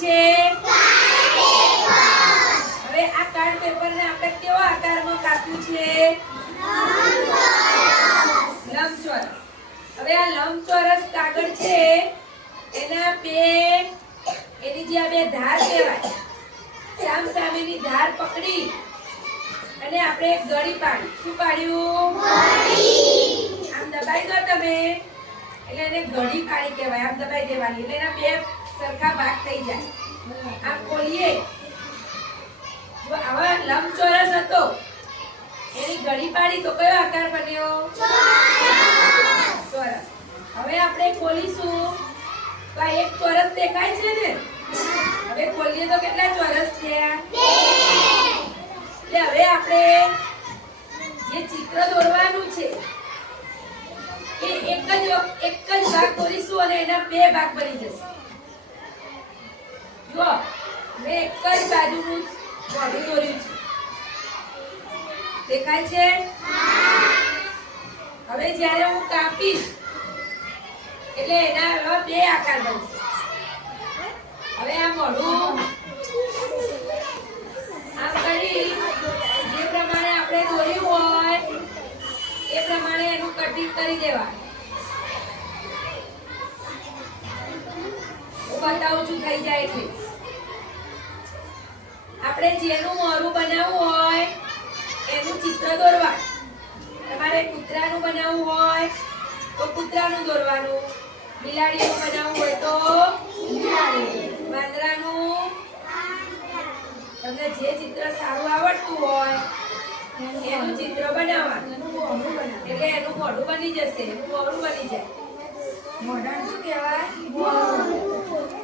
છે? હવે આ કાર્ડ પેપરને આપણે કેવા આકારમાં કાપ્યું છે? લંબચોરસ. હવે આ લંબચોરસ કાગળ છે એના એની જે આ બે ધાર કહેવાય, સામ સામેની ધાર પકડી અને આપણે એક ગળી પાડી. શું પાડ્યું? ગળી. આમ દબાઈ દો તમે એટલે એને ગળી પાડી કહેવાય. આમ દબાઈ દેવાની એટલે એના બે સરખા ભાગ થઈ જાય. આમ ખોલીએ જો આવા લંબચોરસ હતો એની ગળી પાડી તો કયો આકાર બન્યો? ચોરસ. હવે આપણે ખોલીશું તો આ એક ચોરસ દેખાય છે ને? હવે ખોલીએ તો કેટલા ચોરસ થયા? એટલે હવે આપણે જે ચિત્ર દોરવાનું છે એ એક જ ભાગ દોરીશું અને એના બે ભાગ બની જશે. જો મેં એક જ બાજુનું મોઢું દોર્યું છે, દેખાય છે? હવે જ્યારે હું કાપીશ એટલે એના બે આકાર બનશે. હવે આ મોઢું આમ કરી જે પ્રમાણે આપણે દોર્યું હોય એ પ્રમાણે એનું કટિંગ કરી દેવાનું. હું બતાવું છું થઈ જાય છે. આપણે જેનું મોઢું બનાવવું હોય એનું ચિત્ર દોરવાનું. તમારે કૂતરાનું બનાવવું હોય તો કૂતરાનું દોરવાનું, બિલાડીનું બનાવવું હોય તો બિલાડી, વાંદરાનું. તમને જે ચિત્ર સારું આવડતું હોય એનું ચિત્ર બનાવવાનું એટલે એનું મોઢું બની જશે, એનું મોઢું બની જાય. મોઢાને શું કહેવાય? મોઢું.